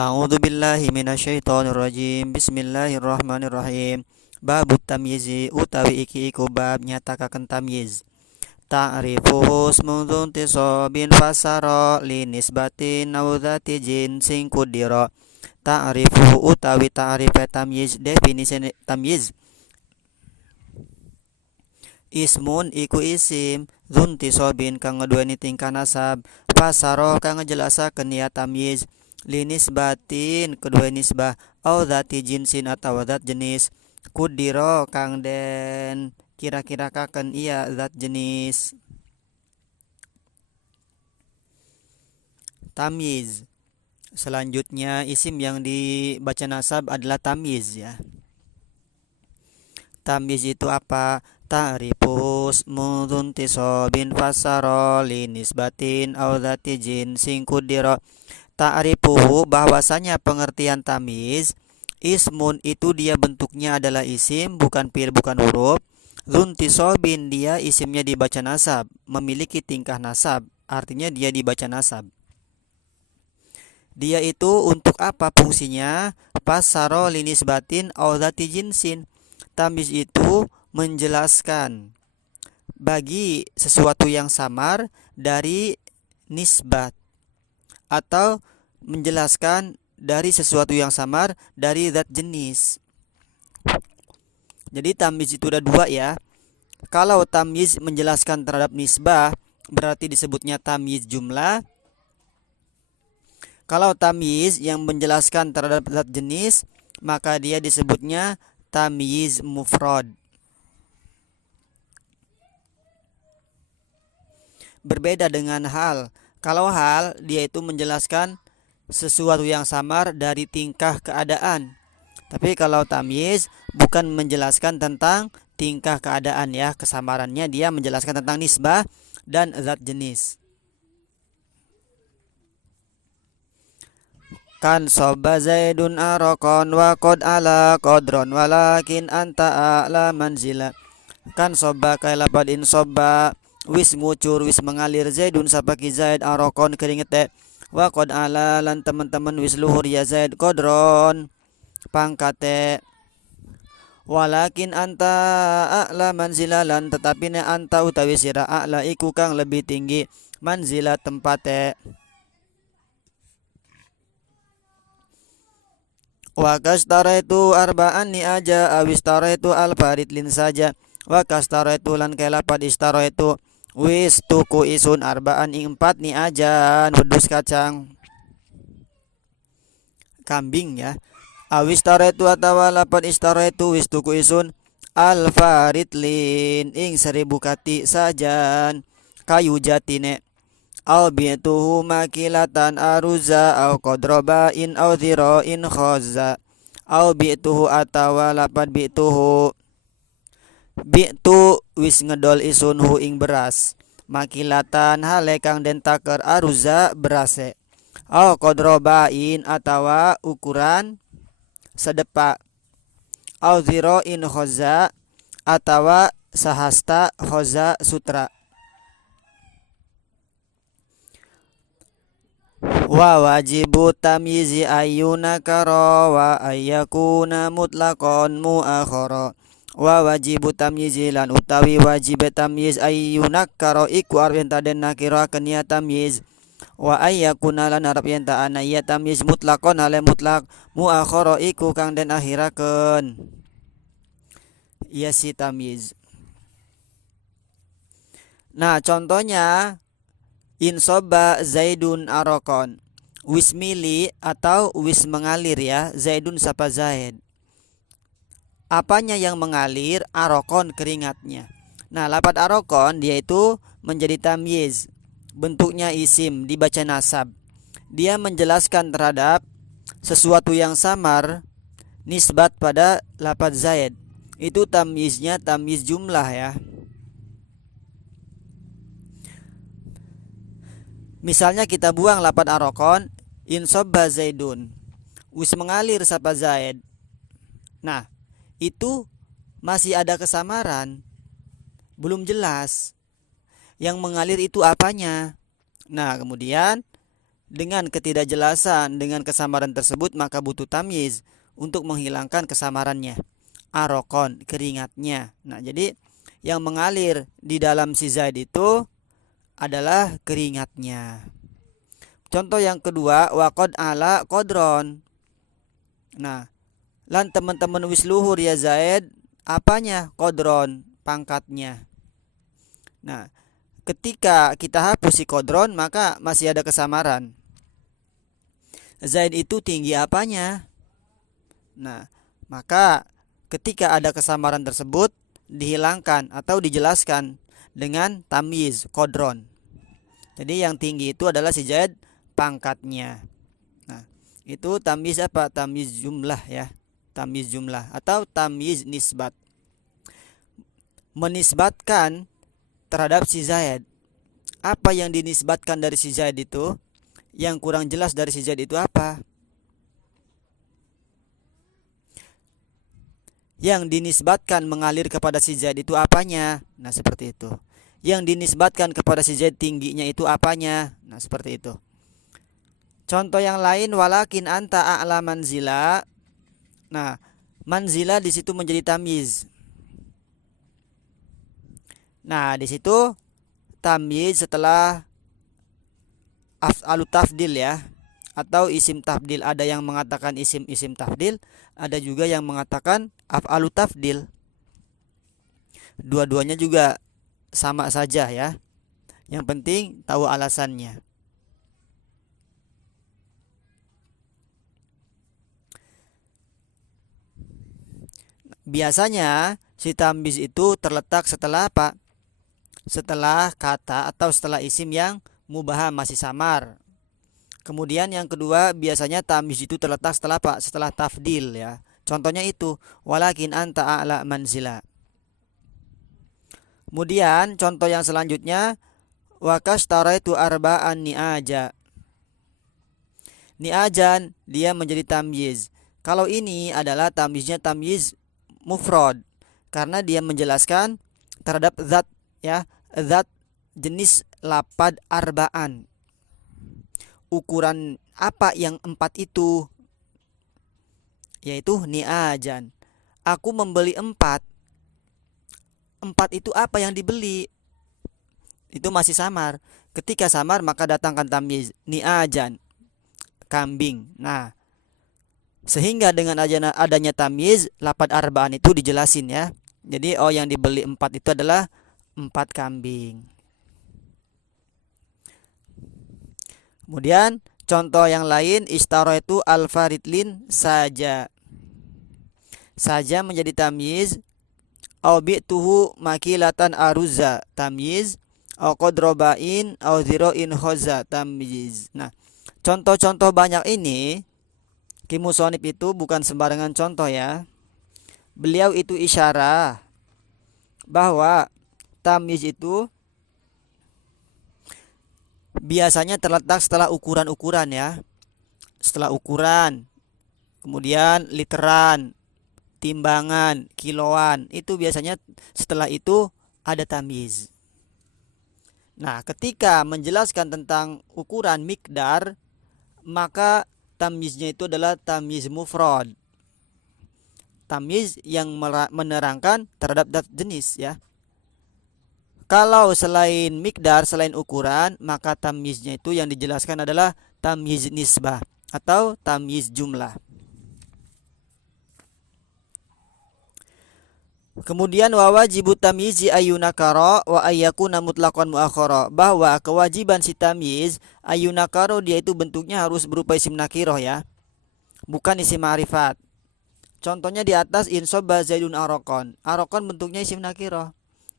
A'udzu billahi minasyaitonir rajim. Bismillahirrahmanirrahim. Babut tamyizi utawi iki iku bab nyatakaken tamyiz. Ta'rifuhu ismun tisabin fasara linisbatin nawdzati jinsin kudira. Ta'rifuhu utawi ta'rife tamyiz, definisi tamyiz. Ismun iku isim dzuntisabin kang ngeduweni tingkah nasab, fasara kang ngejelasaken ya tamyiz, linisbatin kedua nisbah, au dzati jinsin atau zat jenis, kudiro kang den kira-kira kaken iya zat jenis. Tamyiz. Selanjutnya isim yang dibaca nasab adalah tamyiz ya. Tamyiz itu apa? Ta'rifus mudhuntisobin fasaro linisbatin au dzati jinsin kudiro. Ta'rifuhu bahwasanya pengertian tamyiz, ismun itu dia bentuknya adalah isim, bukan fi'il, bukan huruf. Dzuntisobin dia isimnya dibaca nasab, memiliki tingkah nasab, artinya dia dibaca nasab. Dia itu untuk apa fungsinya? Fasaro linisbatin au dzati jinsin. Tamyiz itu menjelaskan bagi sesuatu yang samar dari nisbat, atau menjelaskan dari sesuatu yang samar dari zat jenis. Jadi tamyiz itu ada dua ya. Kalau tamyiz menjelaskan terhadap nisbah, berarti disebutnya tamyiz jumlah. Kalau tamyiz yang menjelaskan terhadap zat jenis, maka dia disebutnya tamyiz mufrad. Berbeda dengan hal. Kalau hal, dia itu menjelaskan sesuatu yang samar dari tingkah keadaan. Tapi kalau tamyiz bukan menjelaskan tentang tingkah keadaan ya, kesamarannya dia menjelaskan tentang nisbah dan zat jenis. Kan soba zaidun arokon wa qad ala qadron walakin anta a'la manzila. Kan soba kay lapad in soba wis ngucur, wis mengalir zaidun sapaki zaid arokon keringet wa qad ala lan teman-teman wis luhur ya zaid qadron pangkate, walakin anta a'la manzila lan tetapi ne anta utawi sira a'la iku kang lebih tinggi manzila tempate. Wa kastaraitu arba'an ni aja awistaraitu alfaridlin saja. Wa kastaraitu lan kelapad istaraitu wis tuku isun arba'an ing 4 ni ajan wedhus kacang kambing ya. Awistaraitu atawa lapad istaraitu wis tuku isun alfaridlin ing 1000 kati sajan kayu jatine. Au bi'tuhu makilatan aruza au qadrobain au dhiroin khoza. Au bi'tuhu atawa lapad bi'tuhu, bi'tu wis ngedol isun hu ing beras, makilatan hale kang den taker aruza berase. Au qadrobain atawa ukuran sedepa. Au dhiroin khoza atawa sahasta khoza sutra. Wa wajibu tamyizi ayyuna karo wa ayyakuna mutlaqan muakhara. Wa wajibu tamyizi lan utawi wajib tamyiz ayyuna karo iku arep yen den nakiraken ya tamyiz. Wa ayyakuna lan arep yen ta ana ya tamyiz mutlaqan ale mutlak, muakhara iku kang den akhiraken ya si tamyiz. Nah, contohnya insoba zaidun arokon, wis mili atau wis mengalir ya, zaidun sapa zaid. Apanya yang mengalir? Arokon, keringatnya. Nah, lapat arokon dia itu menjadi tamyiz, bentuknya isim dibaca nasab. Dia menjelaskan terhadap sesuatu yang samar nisbat pada lapat zaid. Itu tamyiznya tamyiz jumlah ya. Misalnya kita buang lapan arokon, insobba zaidun, wis mengalir sapa zaid. Nah, itu masih ada kesamaran, belum jelas yang mengalir itu apanya. Nah, kemudian dengan ketidakjelasan, dengan kesamaran tersebut, maka butuh tamyiz untuk menghilangkan kesamarannya. Arokon, keringatnya. Nah, jadi yang mengalir di dalam si Zaid itu adalah keringatnya. Contoh yang kedua, waqad ala qadron. Nah, lan teman-teman wis luhur ya Zaid, apanya? Qadron, pangkatnya. Nah, ketika kita hapus si qadron, maka masih ada kesamaran. Zaid itu tinggi apanya? Nah, maka ketika ada kesamaran tersebut dihilangkan atau dijelaskan dengan tamyiz qadron. Jadi yang tinggi itu adalah si Zaid pangkatnya. Nah, itu tamyiz apa? Tamyiz jumlah ya. Tamyiz jumlah atau tamyiz nisbat. Menisbatkan terhadap si Zaid. Apa yang dinisbatkan dari si Zaid itu? Yang kurang jelas dari si Zaid itu apa? Yang dinisbatkan mengalir kepada si Zaid itu apanya? Nah, seperti itu. Yang dinisbatkan kepada si Zaid tingginya itu apanya? Nah, seperti itu. Contoh yang lain, walakin anta a'la manzila. Nah, manzila di situ menjadi tamyiz. Nah, di situ tamyiz setelah af'alu tafdil ya, atau isim tafdil. Ada yang mengatakan isim tafdil, ada juga yang mengatakan af'alu tafdil. Dua-duanya juga sama saja ya. Yang penting tahu alasannya. Biasanya si tamyiz itu terletak setelah apa? Setelah kata atau setelah isim yang mubaham masih samar. Kemudian yang kedua, biasanya tamyiz itu terletak setelah apa? Setelah tafdil ya. Contohnya itu, walakin anta a'la manzila. Kemudian contoh yang selanjutnya, wakashtaraitu arba'an ni'aja. Ni'ajan dia menjadi tamyiz. Kalau ini adalah tamyiznya tamyiz mufrad karena dia menjelaskan terhadap zat ya, zat jenis lapad arba'an. Ukuran apa yang 4 itu? Yaitu ni'ajan. Aku membeli 4. 4 itu apa yang dibeli? Itu masih samar. Ketika samar maka datangkan tamyiz ni'ajan, kambing. Nah, sehingga dengan adanya tamyiz lapad arba'an itu dijelasin ya. Jadi yang dibeli 4 itu adalah 4 kambing. Kemudian contoh yang lain, istaraitu al-faridlin saja. Saja menjadi tamyiz. Au bi'tuhu makilatan aruza tamyiz. Au qadrobain au ziroin khoza tamyiz. Nah, contoh-contoh banyak ini Kimusonib itu bukan sembarangan contoh ya. Beliau itu isyarah bahwa tamyiz itu biasanya terletak setelah ukuran-ukuran ya. Setelah ukuran, kemudian literan, timbangan, kiloan, itu biasanya setelah itu ada tamyiz. Nah, ketika menjelaskan tentang ukuran mikdar, maka tamyiznya itu adalah tamyiz mufrad. Tamyiz yang menerangkan terhadap zat jenis ya. Kalau selain mikdar, selain ukuran, maka tamyiznya itu yang dijelaskan adalah tamyiz nisbah atau tamyiz jumlah. Kemudian wa wajibu tamyizi ayunakara wa ayyakuna mutlaqan muakhara, bahwa kewajiban si tamyiz ayunakara dia itu bentuknya harus berupa isim nakirah ya, bukan isim ma'rifat. Contohnya di atas, insobba zaidun arokon. Arokon bentuknya isim nakirah,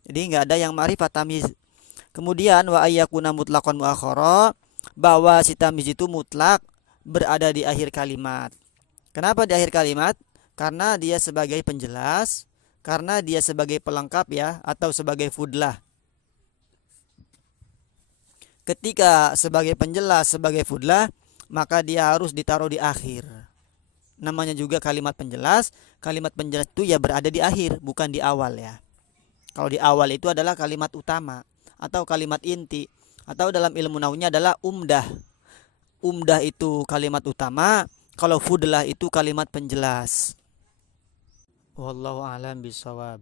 jadi nggak ada yang ma'rifat tamyiz. Kemudian wa ayyakuna mutlaqan muakhara, bahwa si tamyiz itu mutlak berada di akhir kalimat. Kenapa di akhir kalimat? Karena dia sebagai penjelas, karena dia sebagai pelengkap ya, atau sebagai fudlah. Ketika sebagai penjelas, sebagai fudlah, maka dia harus ditaruh di akhir. Namanya juga kalimat penjelas. Kalimat penjelas itu ya berada di akhir, bukan di awal ya. Kalau di awal itu adalah kalimat utama atau kalimat inti, atau dalam ilmu nahwunya adalah umdah. umdah itu kalimat utama, kalau fudlah itu kalimat penjelas. Wallahu a'lam bishawab.